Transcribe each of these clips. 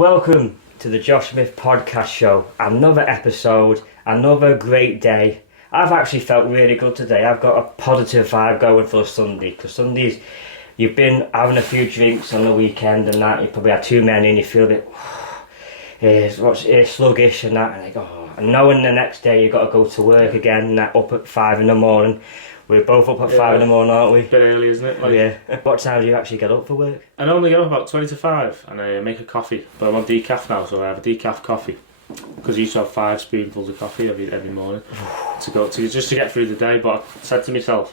welcome to the Josh Smith podcast show. Another episode, another great day. I've actually felt really good today. I've got a positive vibe going for Sunday, because Sundays you've been having a few drinks on the weekend and that, you probably had too many and you feel a bit sluggish and that, and like, and knowing the next day you've got to go to work again, up at 5 in the morning. We're both up at 5 in the morning, aren't we? A bit early, isn't it? Yeah. What time do you actually get up for work? I normally get up about 20 to 5 and I make a coffee, but I'm on decaf now, so I have a decaf coffee. Because I used to have 5 spoonfuls of coffee every morning just to get through the day. But I said to myself,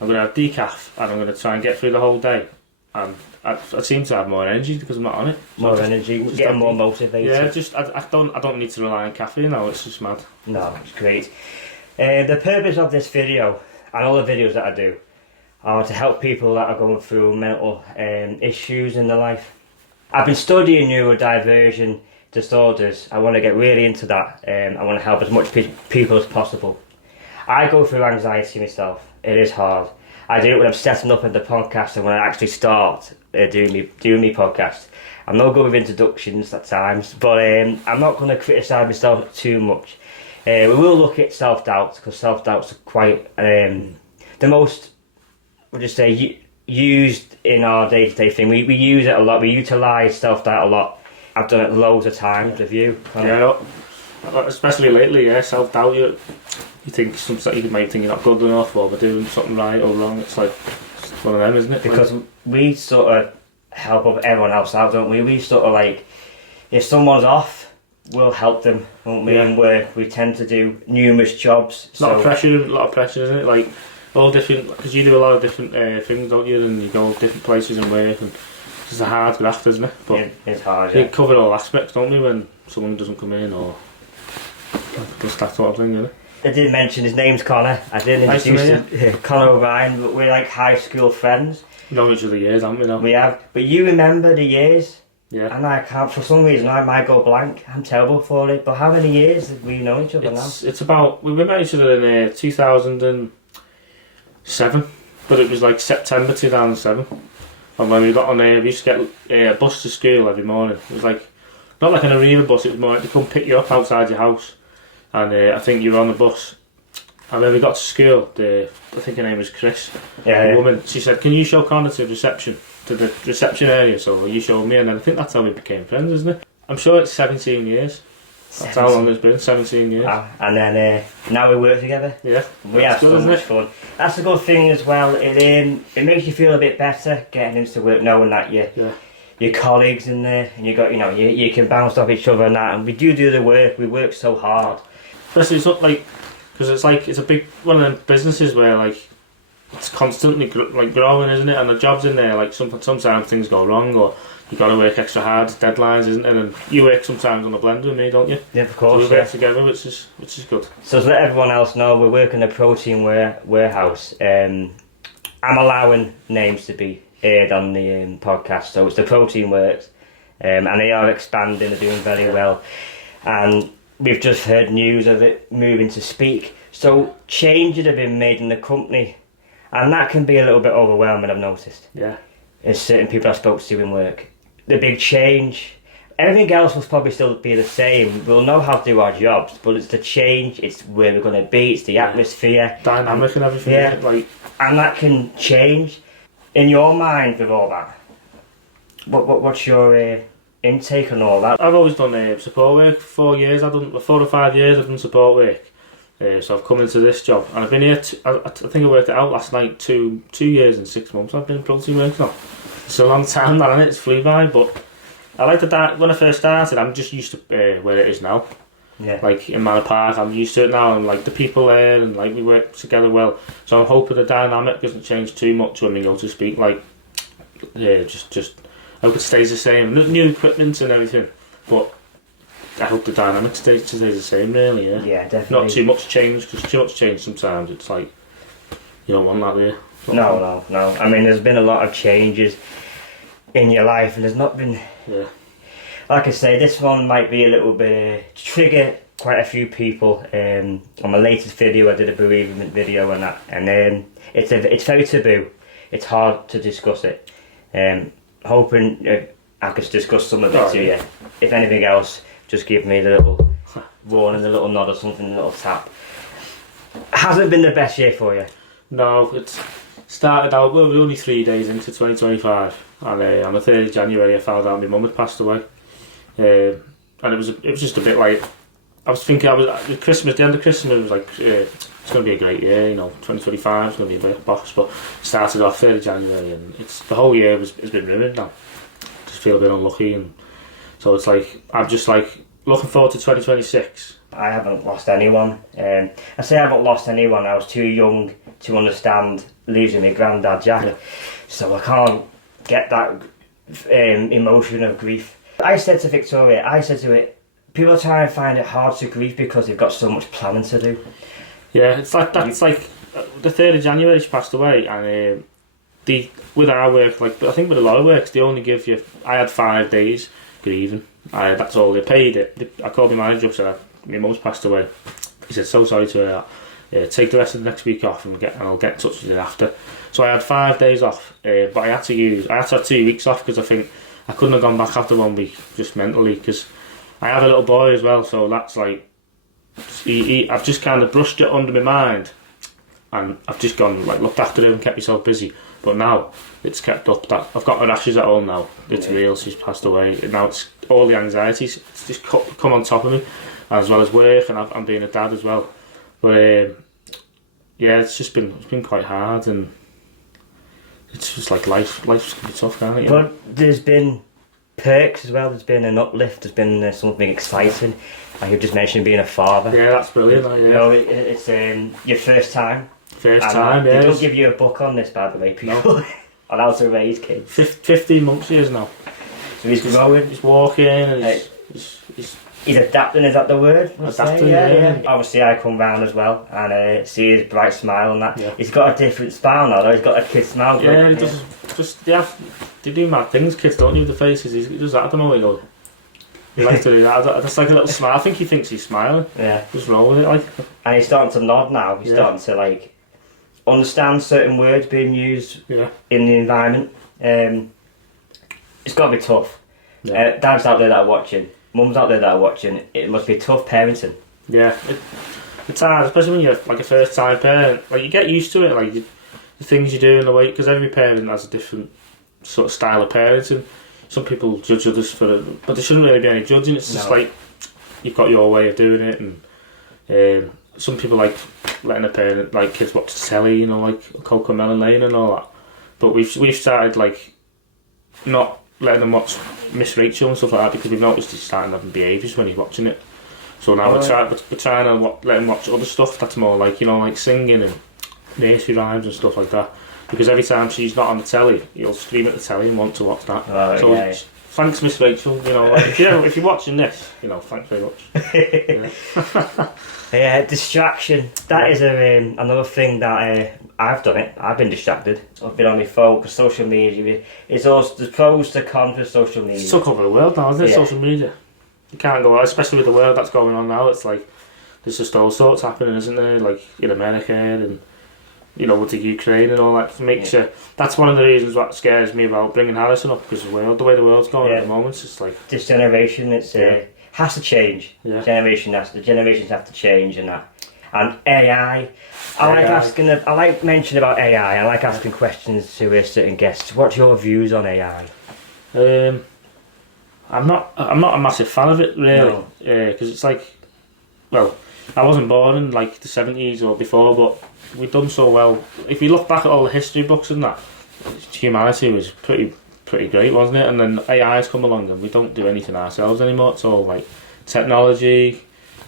I'm going to have decaf and I'm going to try and get through the whole day. And I seem to have more energy because I'm not on it. More energy, getting more motivated. Yeah, I don't need to rely on caffeine now. It's just mad. No, it's great. The purpose of this video and all the videos that I do are to help people that are going through mental issues in their life. I've been studying neurodivergent disorders. I want to get really into that. I want to help as much people as possible. I go through anxiety myself. It is hard. I do it when I'm setting up in the podcast and when I actually start doing me podcast. I'm not good with introductions at times, but I'm not going to criticise myself too much. We will look at self-doubt, because self-doubt's quite the most, used in our day-to-day thing. We use it a lot. We utilise self-doubt a lot. I've done it loads of times with you. Yeah, especially lately. Yeah, self-doubt. You think you might think you're not good enough, or we're doing something right or wrong. It's like one of them, isn't it? Because we sort of help everyone else out, don't we? We sort of like, if someone's off, we'll help them, won't we? Yeah. And we tend to do numerous jobs. It's a lot of pressure, isn't it? Like all different, because you do a lot of different things, don't you? And you go different places and work, and it's a hard graft, isn't it? But it's hard. Yeah. You cover all aspects, don't we? When someone doesn't come in, or just that sort of thing, isn't it? I did mention his name's Connor. I did introduce him, Connor Obrien, but we're like high school friends. We've known each other years, haven't we now? We have, but you remember the years. Yeah. And I can't, for some reason, I might go blank. I'm terrible for it. But how many years have we known each other now? It's about, we met each other in 2007, but it was like September 2007. And when we got on there, we used to get a bus to school every morning. It was like, not like an Arriva bus, it was more like they come pick you up outside your house. And I think you were on the bus. And when we got to school, I think her name was Chris, the woman, she said, can you show Connor to the reception area? So you showed me, and then I think that's how we became friends, isn't it? I'm sure it's 17 years. That's how long it's been, 17 years. And then now we work together. Yeah. We have so much fun. That's a good thing as well. It makes you feel a bit better getting into work, knowing that your colleagues in there, and you can bounce off each other and that. And we do the work. We work so hard. Especially it's not like, because it's a big one of them businesses where like it's constantly growing, isn't it? And the jobs in there, like sometimes things go wrong, or you got to work extra hard, deadlines, isn't it? And you work sometimes on a blender with me, don't you? Yeah, of course. So we work together, which is good. So to let everyone else know, we're working a protein warehouse. I'm allowing names to be aired on the podcast, so it's the Protein Works, and they are expanding, they're doing very well, and we've just heard news of it moving to Speak. So changes have been made in the company, and that can be a little bit overwhelming, I've noticed. Yeah. There's certain people I spoke to in work. The big change, everything else will probably still be the same. We'll know how to do our jobs, but it's the change, it's where we're going to be, it's the atmosphere. Dynamic and everything. Yeah, and that can change. In your mind with all that, what's your intake on all that? I've always done support work. 4 or 5 years I've done support work. So I've come into this job, and I've been here. I think I worked it out last night. 2 years and 6 months I've been in Protein Works now. It's a long time, that, isn't it? It's flew by, but I like that. When I first started, I'm just used to where it is now. Yeah. Like in Manor Park, I'm used to it now, and like the people there, and like we work together well. So I'm hoping the dynamic doesn't change too much when we go to Speak. Like, just I hope it stays the same. New equipment and everything, but I hope the dynamic stays the same, really. Yeah, definitely. Not too much change, because too much change sometimes it's like you don't want that there. No. I mean, there's been a lot of changes in your life, and there's not been. Yeah. Like I say, this one might be a little bit trigger quite a few people. On my latest video, I did a bereavement video and that, and it's very taboo. It's hard to discuss it. Hoping I could discuss some of it to you. If anything else, just give me the little warning, the little nod or something, the little tap. Hasn't been the best year for you? No, it started out, well, we were only 3 days into 2025, and on the 3rd of January I found out my mum had passed away. And it was just a bit like, I was thinking, at Christmas, the end of Christmas, it was like, it's going to be a great year, 2025 is going to be a bit box, but it started off 3rd of January, and the whole year has been ruined now. Just feel a bit unlucky, and so it's like, I'm just like, looking forward to 2026. I haven't lost anyone. I say I haven't lost anyone, I was too young to understand losing my granddad Jack. Yeah. So I can't get that emotion of grief. I said to Victoria, people try and find it hard to grieve because they've got so much planning to do. Yeah, it's like that's like the 3rd of January she passed away, and with our work, like I think with a lot of works, they only give you. I had 5 days grieving. That's all they paid it. I called my manager up, said my mum's passed away. He said, so sorry to hear that. Take the rest of the next week off, and I'll get in touch with you after. So I had 5 days off, but I had to have 2 weeks off because I think I couldn't have gone back after 1 week just mentally, because I have a little boy as well. So that's like I've just kind of brushed it under my mind, and I've just gone like looked after him, kept myself busy. But now it's kept up. That I've got her ashes at home now. It's real. She's passed away, and now it's all the anxieties. It's just come on top of me, as well as work, and I'm being a dad as well. But yeah, it's been quite hard, and it's just like life's gonna be tough, can't it? But there's been perks as well. There's been an uplift. There's been something exciting. Like you just mentioned, being a father. Yeah, that's brilliant. Yeah. It's your first time. First time, yeah. They don't give you a book on this, by the way, people. No. On how to raise kids. 15 months he is now. So he's growing. He's walking, and he's adapting, is that the word? Adapting, yeah. Obviously I come round as well and see his bright smile and that. Yeah. He's got a different smile now though, he's got a kid smile. Yeah, he does, they do mad things, kids don't use the faces, he does that, I don't know what he goes. He likes to do that, that's like a little smile, I think he thinks he's smiling. Yeah. Just roll with it like. And he's starting to nod now, he's starting to like understand certain words being used in the environment. It's got to be tough. Yeah. Dads out there that are watching, mums out there that are watching, it must be tough parenting. Yeah, it's hard, especially when you're like a first time parent. Like you get used to it, like the things you do in the way, because every parent has a different sort of style of parenting. Some people judge others for it, but there shouldn't really be any judging. It's just like you've got your way of doing it, and some people like letting a parent, like kids watch the telly, like Cocomelon Lane and all that. But we've started like not letting them watch Miss Rachel and stuff like that, because we've noticed he's starting having behaviours when he's watching it. So now we're trying to let him watch other stuff that's more like, like singing and nursery rhymes and stuff like that. Because every time she's not on the telly, he'll scream at the telly and want to watch that. Thanks, Miss Rachel. Like, if you're watching this, thanks very much. Yeah, distraction. That is another thing that I've done it. I've been distracted. I've been on my phone because social media. It's also the pros to cons with social media. It's took over the world now, isn't it? Social media. You can't go out, especially with the world that's going on now. It's like there's just all sorts happening, isn't there? Like in America and with the Ukraine and all that. Makes you. That's one of the reasons what scares me about bringing Harrison up, because the way the world's going at the moment, it's like this generation. It's has to change. Yeah. The generations have to change and that. And AI. I like mentioning about AI. I like asking questions to certain guests. What's your views on AI? I'm not a massive fan of it really, because it's like, well, I wasn't born in like the 70s or before, but we've done so well. If you look back at all the history books and that, humanity was pretty great, wasn't it? And then AI's come along and we don't do anything ourselves anymore. It's all like technology.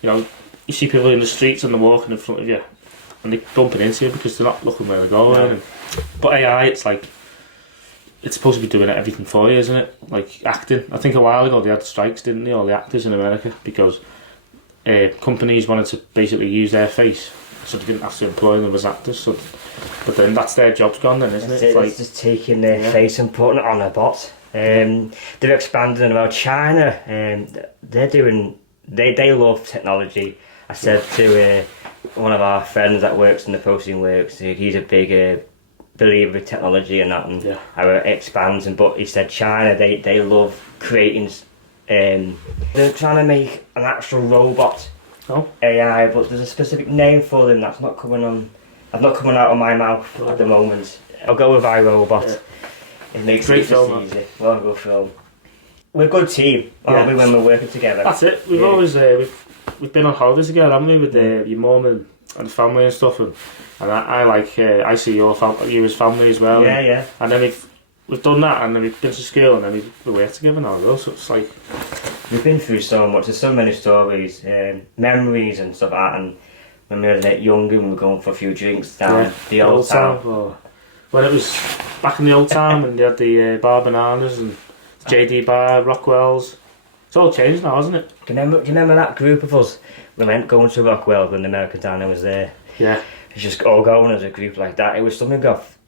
You see people in the streets and they're walking in front of you and they're bumping into you because they're not looking where they're going. But AI, it's like, it's supposed to be doing everything for you, isn't it? Like acting. I think a while ago they had strikes, didn't they, all the actors in America, because companies wanted to basically use their face, so they didn't have to employ them as actors. So, but then that's their job's gone, then, isn't it? It's like just taking their face and putting it on a bot. They're expanding about China, and they love technology. I said to one of our friends that works in the posting works, he's a big believer with technology and that, and Yeah. how it expands. And but he said China, they love creating. They're trying to make an actual robot Oh. AI, but there's a specific name for them that's not coming on. That's not coming out of my mouth at the moment. I'll go with iRobot. Yeah. It makes Great it film, just easy. Well, good film. We're a good team, aren't we, when we're working together? That's it. We've always we've been on holidays together, haven't we, with your mum and the family and stuff. And I like I see you as family as well. Yeah. And then we've done that, and then we've been to school, and then we work together now as well. So it's like we've been through so much. There's so many stories, memories and stuff like that. And when we were a bit younger, we were going for a few drinks down the old town. When it was back in the old town, when they had the Bar Bananas and JD Bar, Rockwell's. It's all changed now, hasn't it? Do you remember that group of us? We went going to Rockwell when the American Diner was there. Yeah. It's just all going as a group like that. It was something of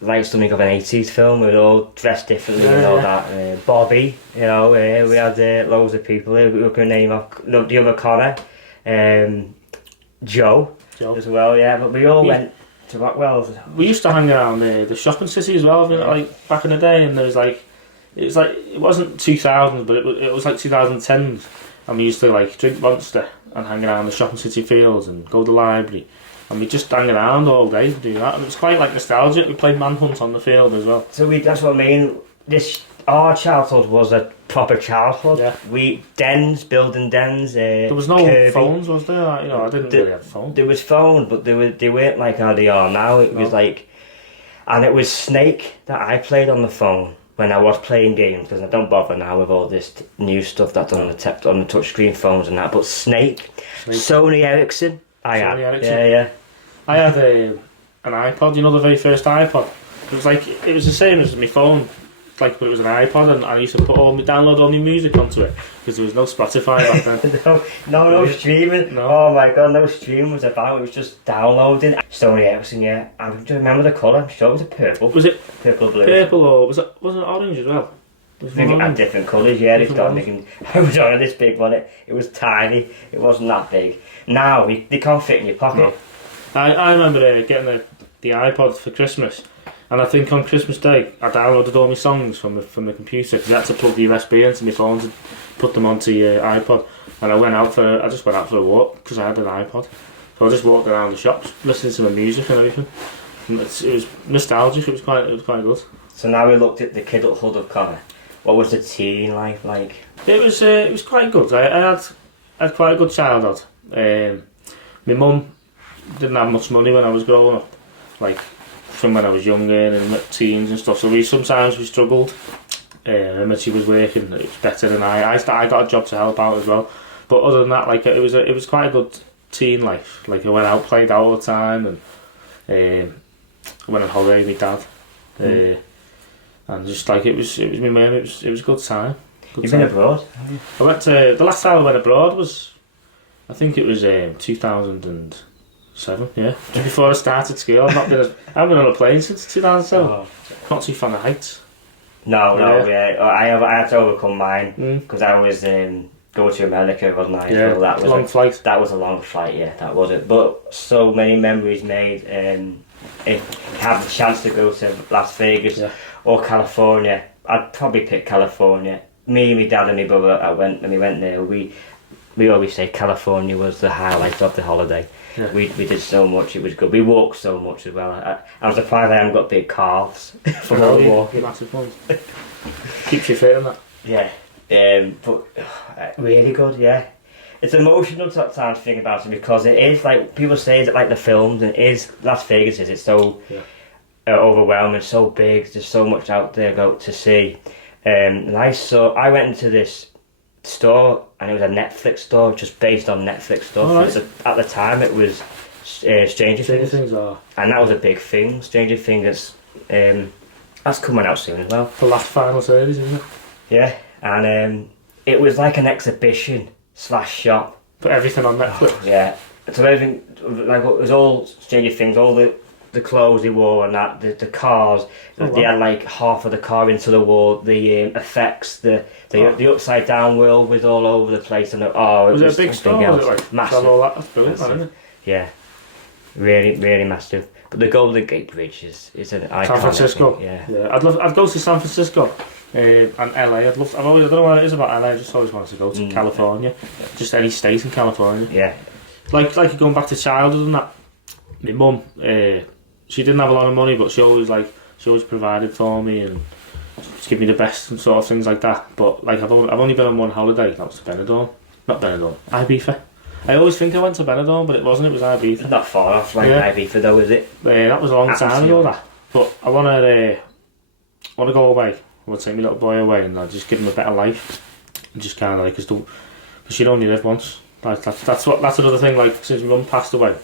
an 80s film. We were all dressed differently and all that. Bobby, we had loads of people. We were going to name off the other Connor, Joe as well. Yeah, but we all went to Rockwell's. We used to hang around the shopping city as well, like back in the day, and there was like. It wasn't 2000s, but it was like 2010s, and we used to like drink Monster and hang around the shopping city fields and go to the library, and we just hang around all day and do that, and it was quite like nostalgic. We played Manhunt on the field as well. So that's what I mean. Our childhood was a proper childhood. Yeah. Building dens. There was no Kirby. phones, was there? I didn't really have a phone. There was phone, but they weren't like how they are now. It was like, and it was Snake that I played on the phone. When I was playing games, because I don't bother now with all this new stuff that's on the touchscreen phones and that. But Snake. Sony Ericsson. Ericsson. Yeah. I had an iPod. The very first iPod. It was the same as my phone, but it was an iPod, and I used to download all my music onto it because there was no Spotify back then. no streaming. No. Oh my god, no streaming was about. It was just downloading. Sony Ericsson, yeah. I do remember the colour. I'm sure it was a purple. Was it purple blue? Purple, or wasn't it orange as well? I think it had different colours. Yeah, they started making. I was on this big one. It was tiny. It wasn't that big. Now they can't fit in your pocket. No. I remember getting the iPod for Christmas. And I think on Christmas Day, I downloaded all my songs from the computer because you had to plug the USB into my phone and put them onto your iPod. And I just went out for a walk because I had an iPod. So I just walked around the shops, listening to my music and everything. And it was nostalgic. It was quite good. So now we looked at the kidulthood of Connor. What was the teen life like? It was quite good. I had quite a good childhood. My mum didn't have much money when I was growing up. From when I was younger and teens and stuff, so sometimes we struggled. And when she was working, it was better than I got a job to help out as well. But other than that, it was quite a good teen life. I went out, played out all the time, and I went on holiday with my dad. And just it was my mum. It was a good time. You've been abroad? I went to the last time I went abroad was, I think it was 2007, yeah. Just before I started school. I haven't been on a plane since 2007. Oh. Not too fan of heights. No, I had to overcome mine because I was going to America, wasn't I? Yeah, so that was a long flight. That was a long flight, yeah, that was it. But so many memories made. If I had the chance to go to Las Vegas or California, I'd probably pick California. Me, my dad and my brother, when we went there, we always say California was the highlight of the holiday. Yeah. We did so much, it was good. We walked so much as well. I was surprised I haven't got big calves from all the walking. Massive ones. Keeps you fit in that. Yeah, but really good, yeah. It's emotional sometimes to think about it because it is people say that the films, and it is Las Vegas it's so overwhelming, so big, there's so much out there to see. And I went into this store and it was a Netflix store just based on Netflix stuff. Right. At the time it was Stranger Things, and that was a big thing. Stranger Things that's coming out soon as well. The last final series, isn't it? Yeah, and it was like an exhibition / shop. Put everything on Netflix. Yeah, so everything it was all Stranger Things, all the clothes they wore and that, the cars. They had half of the car into the wall, the effects, the upside down world was all over the place, and was it a big store? Was it massive? All that? That's brilliant, isn't it? Yeah, really, really massive. But the Golden Gate Bridge is an iconic. San Francisco. thing, yeah. Yeah. I'd go to San Francisco and LA. I don't know what it is about LA. I just always wanted to go to California. Just any state in California. Yeah. Like going back to childhood and that. My mum, she didn't have a lot of money, but she always provided for me and just give me the best and sort of things like that. But like I've only been on one holiday. That was to Benidorm, not Benidorm, Ibiza. I always think I went to Benidorm, but it wasn't. It was Ibiza. It's not far off like Ibiza though, is it? That was a long time ago. That, but I want to go away. I want to take my little boy away and I'll just give him a better life. And just kind of like, because you'd only live once. That's another thing. Like since my mum passed away,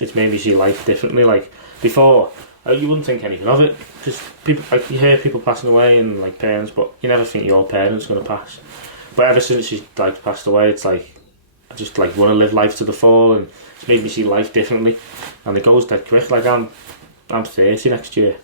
it's made me see life differently. Like before, you wouldn't think anything of it. Just people, like you hear people passing away and like parents, but you never think your parents going to pass. But ever since she's like passed away, it's like I just like want to live life to the full, and it's made me see life differently. And it goes dead quick. Like I'm 30 next year.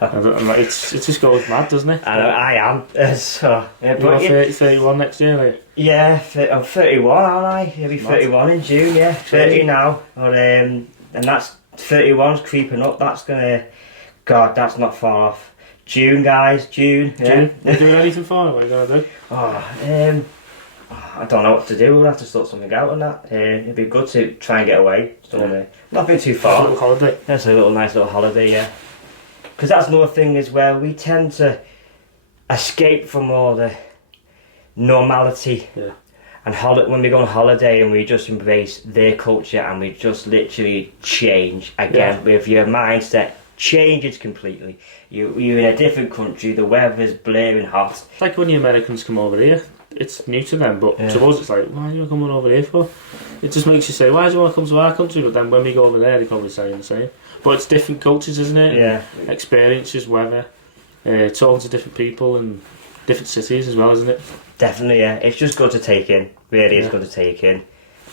and like, it just goes mad, doesn't it? I am. So, yeah, You're 31 next year, are you? Yeah, I'm 31, aren't I? I'll be 31 in June, yeah. 30 now. But, and that's 31's creeping up. That's gonna... God, that's not far off. June, guys, June. Yeah. June. You doing anything for it? What are you going to do? I don't know what to do. We'll have to sort something out on that. It'd be good to try and get away. Nothing too far. A little holiday. That's a nice little holiday, yeah. Because that's another thing as well. We tend to escape from all the normality. Yeah. And when we go on holiday and we just embrace their culture and we just literally change again with your mindset changes completely. You're in a different country. The weather's blaring hot. It's like when the Americans come over here. It's new to them, but suppose it's like, why are you coming over here for? It just makes you say, why do you want to come to our country? But then when we go over there, they're probably saying the same. But it's different cultures, isn't it? Yeah. And experiences, weather, talking to different people and different cities as well, isn't it? Definitely, yeah. It's just good to take in. Really is good to take in.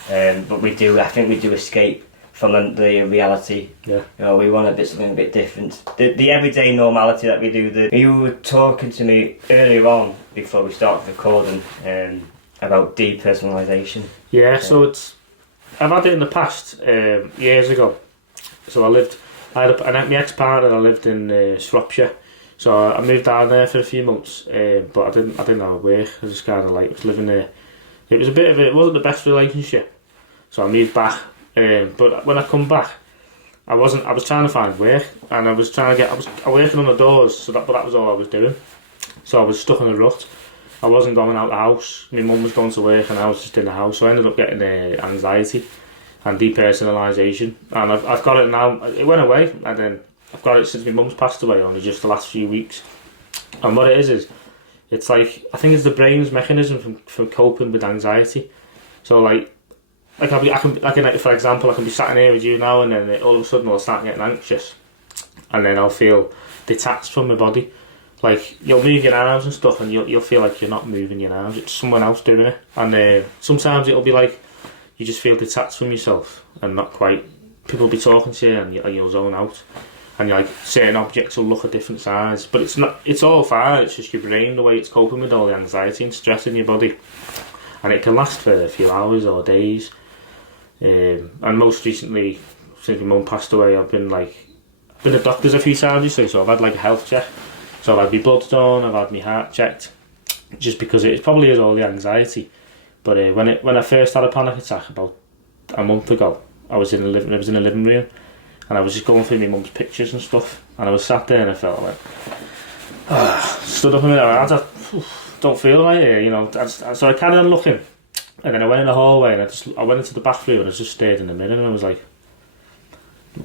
But I think we do escape from the reality. Yeah. You know, we want something a bit different. The everyday normality that we do. You were talking to me earlier on before we started recording about depersonalisation. Yeah, so I've had it in the past, years ago. So I had my ex-partner, I lived in Shropshire. So I moved down there for a few months, but I didn't have a work. I just kind of was living there. It wasn't the best relationship. So I moved back. But when I come back, I was trying to find work, and I was working on the doors, but that was all I was doing. So I was stuck in a rut. I wasn't going out the house. My mum was going to work, and I was just in the house. So I ended up getting anxiety and depersonalisation, and I've got it now. It went away, and then I've got it since my mum's passed away, only just the last few weeks. And what it is it's like, I think it's the brain's mechanism for coping with anxiety. So I can, for example, I can be sat in here with you now, and then all of a sudden I'll start getting anxious, and then I'll feel detached from my body. Like you'll move your arms and stuff, and you'll feel like you're not moving your arms; it's someone else doing it. And sometimes it'll be like you just feel detached from yourself and not quite. People will be talking to you, and you'll zone out, and you're like certain objects will look at different sides, but it's not. It's all fine. It's just your brain, the way it's coping with all the anxiety and stress in your body, and it can last for a few hours or days. And most recently, since my mum passed away, I've been to doctors a few times, you see, so I've had like a health check. So I've had my blood done, I've had my heart checked, just because it probably is all the anxiety. But when I first had a panic attack about a month ago, I was in a living room, and I was just going through my mum's pictures and stuff, and I was sat there and I felt like, stood up a minute, I don't feel right here, you know. So I carried on looking. And then I went in the hallway and I went into the bathroom and I just stared in the mirror and I was like,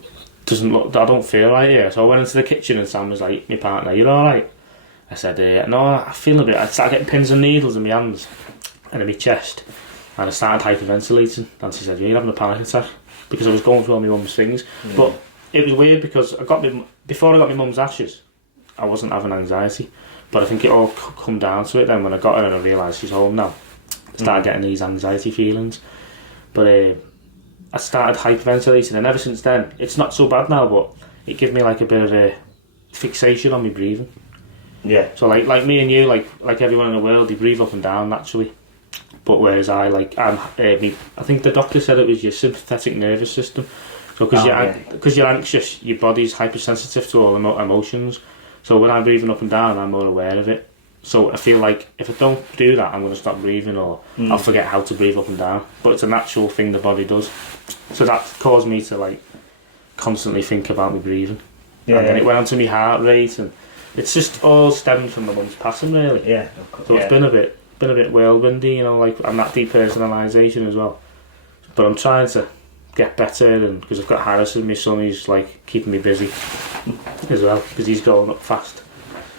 I don't feel right here. So I went into the kitchen and Sam was like, my partner, you're alright? I said, no, I feel a bit. I started getting pins and needles in my hands and in my chest, and I started hyperventilating, and she said, you're having a panic attack, because I was going through all my mum's things. But it was weird because before I got my mum's ashes, I wasn't having anxiety, but I think it all come down to it then when I got her and I realised she's home now. Started getting these anxiety feelings, but I started hyperventilating, and ever since then it's not so bad now, but it gave me like a bit of a fixation on my breathing. Yeah. So like me and you, like everyone in the world, you breathe up and down naturally, but whereas I think the doctor said it was your sympathetic nervous system, So because you're anxious, your body's hypersensitive to all emotions. So when I'm breathing up and down, I'm more aware of it. So I feel like if I don't do that, I'm going to stop breathing, or I'll forget how to breathe up and down. But it's a natural thing the body does. So that caused me to like constantly think about my breathing. Yeah, and then it went on to my heart rate, and it's just all stemmed from the mum's passing, really. Yeah, of course. So it's been a bit whirlwindy, you know, like, and that depersonalisation as well. But I'm trying to get better, and because I've got Harrison, my son, he's like keeping me busy as well, because he's growing up fast.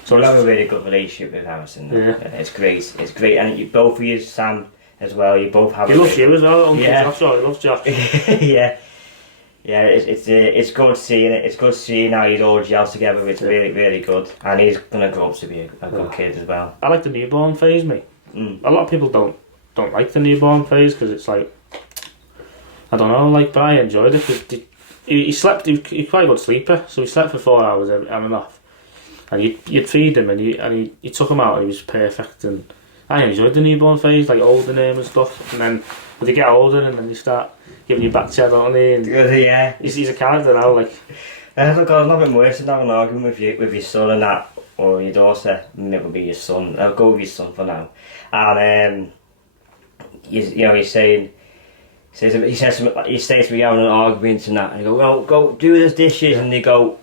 So we have a really good relationship with Harrison. Yeah. It's great. It's great, and you, both of you, Sam as well. You both have. He loves you as well. Yeah. Josh, he loves Josh. Yeah. Yeah, it's good seeing it. It's good seeing how he's all gelled together. It's really, really good, and he's gonna grow up to be a good kid as well. I like the newborn phase, mate. A lot of people don't like the newborn phase because it's like, I don't know, like, but I enjoyed it because he slept. He's quite a good sleeper, so he slept for 4 hours on and off, and you'd feed him, and you took him out, and he was perfect, and I enjoyed the newborn phase, like holding him and stuff, and then when they get older, and then they start giving you back chat, don't they? And yeah, he's a character now, like. Look, there's nothing worse than having an argument with your son and that, or your daughter. It would be your son. I'll go with your son for now. And he says to me, "You're having an argument and that," and I go, "Well, go do those dishes," and they go,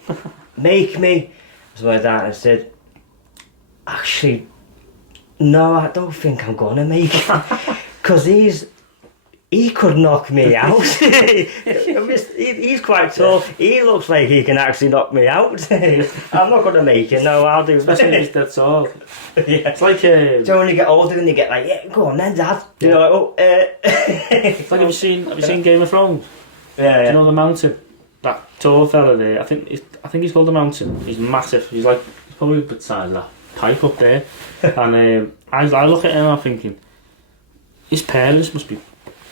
"Make me," something like that. And I said, "Actually, no, I don't think I'm gonna make it, because he could knock me out." He's quite tall. He looks like he can actually knock me out. I'm not going to make it. No, I'll do. Especially if he's that tall. Yeah. It's like so when you get older and you get like, yeah, go on then, Dad. Yeah. You're like, oh. It's like, have you seen Game of Thrones? Yeah. Do you know the mountain? That tall fella there. I think he's called the Mountain. He's massive. He's probably the size of that pipe up there. And I look at him and I'm thinking, his parents must be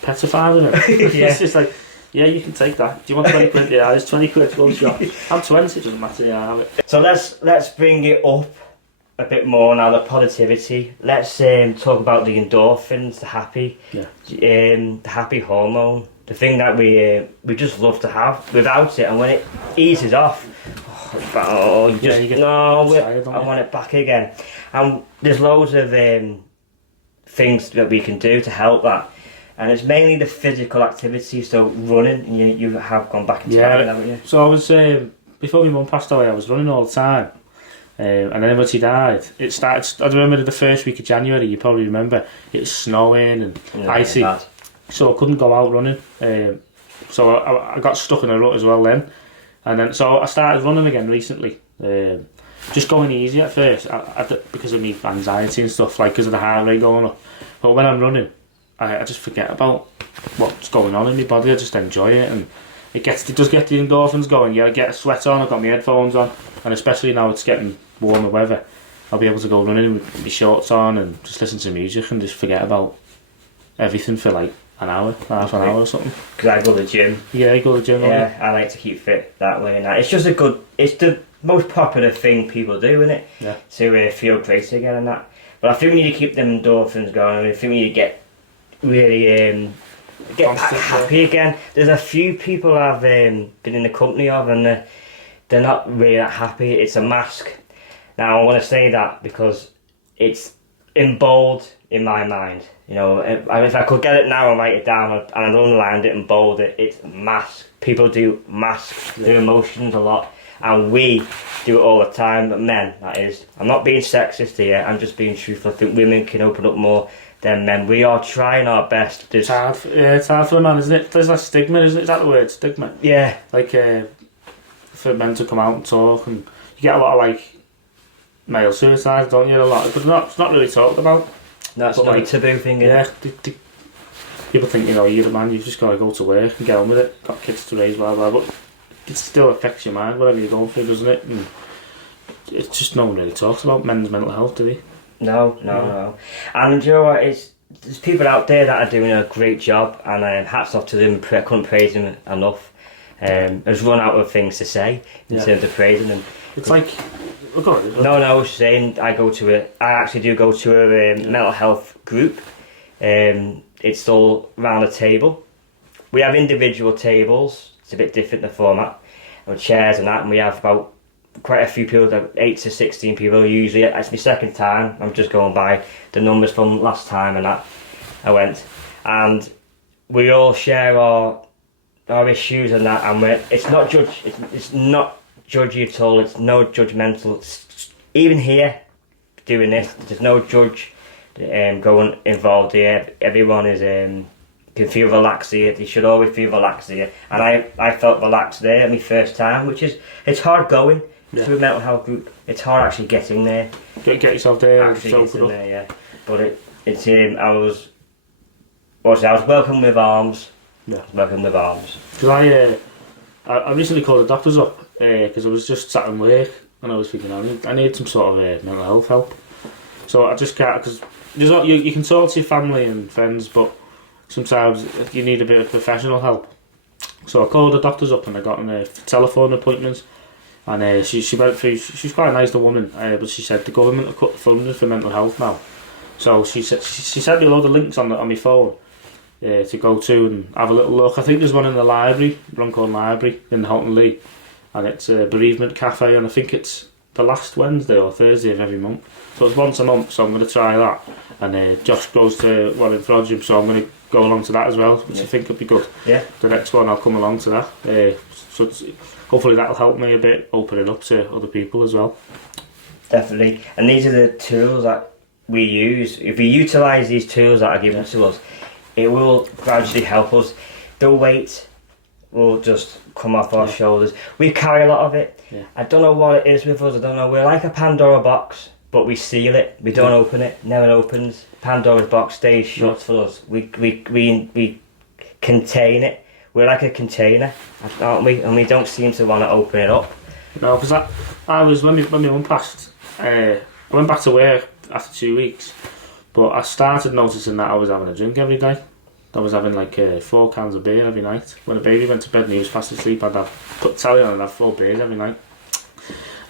petrified of him. Yeah. It's just like, yeah, you can take that. Do you want 20 quid? Yeah, it's 20 quid one shot. I'm 20, it doesn't matter, yeah, I have it. So let's bring it up a bit more now, the positivity. Let's talk about the endorphins, the happy, the happy hormone, the thing that we just love to have. Without it, and when it eases off, I want it back again. And there's loads of things that we can do to help that. And it's mainly the physical activity, so running, and you have gone back into that, haven't you? So I was, before my mum passed away, I was running all the time. And then when she died, it started, I remember the first week of January, you probably remember, it was snowing and icy, so I couldn't go out running. So I got stuck in a rut as well then. And then, so I started running again recently. Just going easy at first, because of me anxiety and stuff, like because of the heart rate going up. But when I'm running, I just forget about what's going on in my body. I just enjoy it, and it does get the endorphins going. Yeah, I get a sweat on, I've got my headphones on, and especially now it's getting warmer weather, I'll be able to go running with my shorts on and just listen to music and just forget about everything for like an hour, half an hour or something. Because I go to the gym. Yeah, you go to the gym. Yeah, I like to keep fit that way, and that. It's just it's the most popular thing people do, isn't it? Yeah. To feel great again and that. But I think we need to keep them endorphins going. I think we need to get really happy again. There's a few people I've been in the company of, and they're not really that happy. It's a mask. Now I want to say that because it's in bold in my mind. You know, if I could get it now and write it down and I'd underline it and bold it, it's mask. People do mask their emotions a lot, and we do it all the time. But men, that is. I'm not being sexist here. I'm just being truthful. I think women can open up more than men. We are trying our best. It's hard for a man, isn't it? There's that stigma, isn't it? Is that the word, stigma? Yeah. Like for men to come out and talk, and you get a lot of like male suicides, don't you? A lot, but it's not really talked about. No, it's not like a taboo thing. Yeah, people think, you know, you're a man, you've just got to go to work and get on with it. Got kids to raise, blah blah. But it still affects your mind, whatever you're going through, doesn't it? And it's just no one really talks about men's mental health, do they? No. And you know what? There's people out there that are doing a great job, and hats off to them. I couldn't praise them enough. I've run out of things to say in terms of praising them. It's like, no, I was saying I actually do go to a mental health group. It's all round a table. We have individual tables It's a bit different, the format. And chairs and that, and we have about quite a few people, 8 to 16 people usually. It's my second time. I'm just going by the numbers from last time and that I went. And we all share our issues and that, and it's not judgy at all. It's no judgmental. Even here, doing this, there's no judge going involved here. Everyone is can feel relaxed here. They should always feel relaxed here, and I felt relaxed there my first time, which is it's hard going to a mental health group. It's hard actually getting there. Get yourself there. Actually getting there, yeah. But it's I was welcomed with arms. Yeah, welcomed with arms. Because I recently called the doctors up because I was just sat in work and I was thinking I need some sort of mental health help. So I just can't, because you can talk to your family and friends, but sometimes you need a bit of professional help. So I called the doctors up and I got a telephone appointment, and she went through. She's quite a nice woman, but she said the government have cut the funding for mental health now. So she sent me a load of links on my phone to go to and have a little look. I think there's one in the library, Runcorn Library in Houghton Lee, and it's a bereavement cafe, and I think it's the last Wednesday or Thursday of every month. So it's once a month, so I'm going to try that. And Josh goes to one in Frodsham, so I'm going to go along to that as well, which I think would be good. Yeah. The next one I'll come along to that. So hopefully that'll help me a bit, open it up to other people as well. Definitely. And these are the tools that we use. If we utilise these tools that are given to us, it will gradually help us. The weight will just come off our shoulders. We carry a lot of it. Yeah. I don't know what it is with us. I don't know. We're like a Pandora box, but we seal it. We don't open it. Never opens. Pandora's box stays shut for us. We contain it. We're like a container, aren't we? And we don't seem to want to open it up. No, because I was when my mum passed. I went back to work after 2 weeks, but I started noticing that I was having a drink every day. I was having like 4 cans of beer every night. When the baby went to bed and he was fast asleep, I'd put the telly on and have 4 beers every night.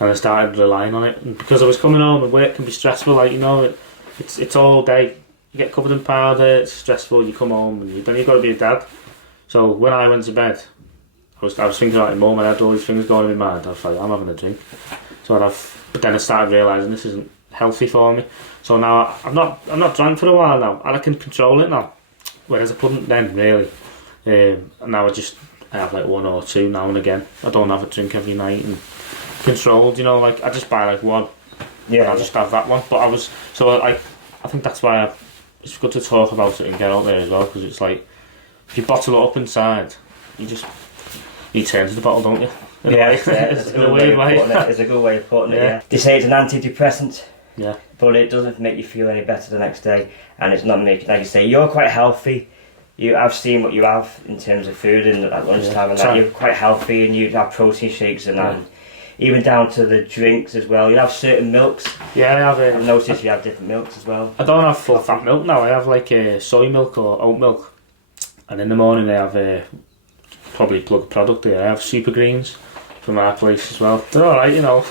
And I started relying on it. And because I was coming home and work can be stressful, like, you know, it's all day. You get covered in powder, it's stressful, you come home and then you've got to be a dad. So when I went to bed, I was thinking about my mum, and I had all these things going in my mind. I was like, I'm having a drink. But then I started realising this isn't healthy for me. So now I'm not drank for a while now, and I can control it now. Whereas I couldn't then, really. And now I have like 1 or 2 now and again. I don't have a drink every night and controlled, you know, like I just buy like 1. Yeah. And I'll just have that one. But I think that's why it's good to talk about it and get out there as well, because it's like, if you bottle it up inside, you turn to the bottle, don't you? In a weird way. It's a good way of putting it, yeah. They say it's an antidepressant. Yeah. But it doesn't make you feel any better the next day, and it's not making, like you say, you're quite healthy. I've seen what you have in terms of food and at lunchtime, and that you're quite healthy, and you have protein shakes and even down to the drinks as well. You have certain milks. Yeah, I have. I've noticed you have different milks as well. I don't have full fat milk now. I have like soy milk or oat milk, and in the morning I have probably plug product there. I have Super Greens from our place as well. They're alright, you know.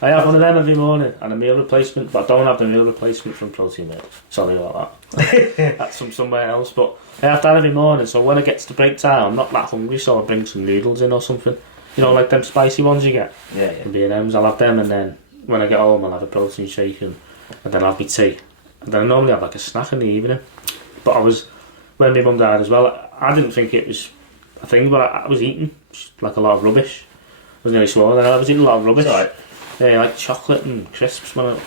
I have one of them every morning and a meal replacement, but I don't have the meal replacement from Protein Milk. Sorry about that. That's from somewhere else, but I have that every morning, so when it gets to break time, I'm not that hungry, so I bring some noodles in or something. You know, like them spicy ones you get. Yeah. And B&M's, I'll have them, and then when I get home, I'll have a protein shake, and then I'll have my tea. And then I normally have like a snack in the evening. But when my mum died as well, I didn't think it was a thing, but I was eating like a lot of rubbish. I was nearly swollen, and I was eating a lot of rubbish. Right. Yeah, like chocolate and crisps, and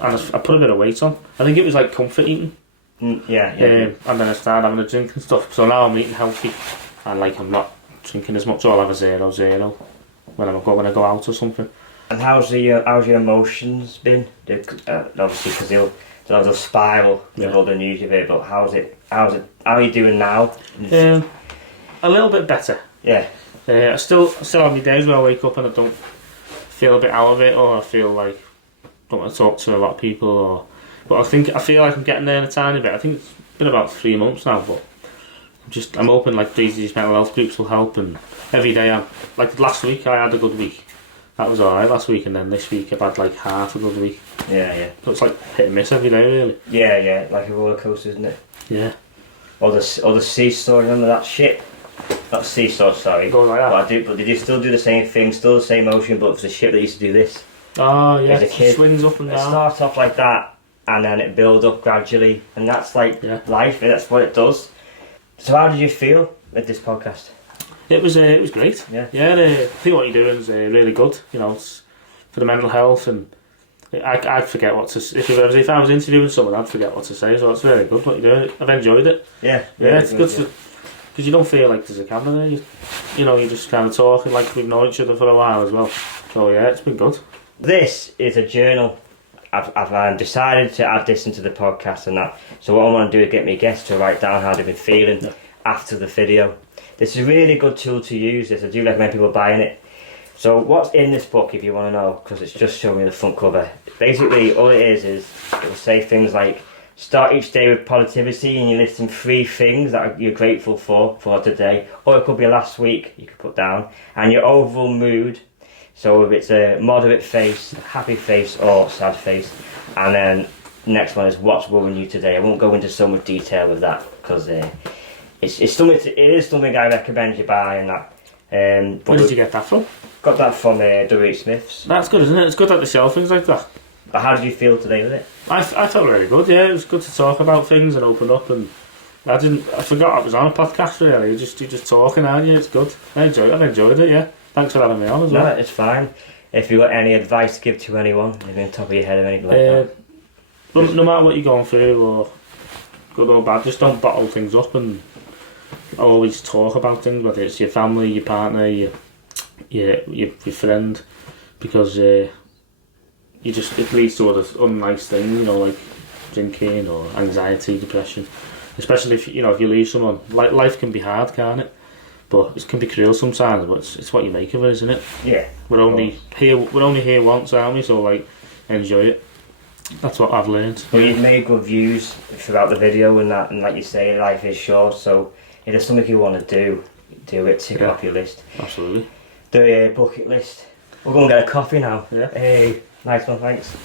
I put a bit of weight on. I think it was like comfort eating. And then I started having a drink and stuff. So now I'm eating healthy, and like I'm not drinking as much. I'll have a 0-0 when I go out or something. And how's your emotions been? Obviously, because they'll spiral with all the news you've heard. But how are you doing now? A little bit better. Yeah. I still have my days where I wake up and I don't feel a bit out of it, or I feel like I don't want to talk to a lot of people, but I feel like I'm getting there in a tiny bit. I think it's been about 3 months now, but I'm hoping like these mental health groups will help, and every day like last week I had a good week. That was alright last week, and then this week I've had like half a good week. Yeah. So it's like hit and miss every day, really. Yeah, like a roller coaster, isn't it? Yeah. Or the sea story, remember that ship not seesaw, sorry. Goes like that. But did you still do the same thing, still the same motion, but it was a ship that used to do this? Oh yeah, As a kid, swings up and it down. starts off like that, and then it builds up gradually, and that's like life. That's what it does. So how did you feel with this podcast? It was great. Yeah. I think what you're doing is really good. You know, it's for the mental health, and I'd forget what to if I was interviewing someone, I'd forget what to say. So it's really good what you're doing. I've enjoyed it. Yeah, It's good because you don't feel like there's a camera there. You know, you're just kind of talking like we've known each other for a while as well. So yeah, it's been good. This is a journal. I've decided to add this into the podcast and that. So what I want to do is get my guests to write down how they've been feeling after the video. This is a really good tool to use. I do recommend people buying it. So what's in this book, if you want to know, because it's just showing me the front cover. Basically, all it is it will say things like, start each day with positivity, and you listing 3 things that you're grateful for today. Or it could be last week, you could put down. And your overall mood. So if it's a moderate face, happy face, or sad face. And then next one is what's worrying you today. I won't go into so much detail with that, because it is something I recommend you buy and that. Where did you get that from? Got that from W. Smith's. That's good, isn't it? It's good that they sell things like that. But how did you feel today with it? I felt really good. Yeah, it was good to talk about things and open up. And I forgot I was on a podcast. Really, you're just talking, aren't you? It's good. I've enjoyed it. Yeah. Thanks for having me on as well. No, it's fine. If you've got any advice to give to anyone, anything on top of your head or anything like that. No matter what you're going through, or good or bad, just don't bottle things up and always talk about things, whether it's your family, your partner, your friend, because it leads to other unnice things, you know, like drinking or anxiety, depression. Especially if you lose someone. Like, life can be hard, can't it? But it can be cruel sometimes. But it's what you make of it, isn't it? Yeah. We're only here once, aren't we? So like, enjoy it. That's what I've learned. Well, you've made good views throughout the video and that, and like you say, life is short. So if there's something you want to do it. Tick it off your list. Absolutely. The bucket list. We'll go and get a coffee now. Yeah. Hey, nice one, thanks.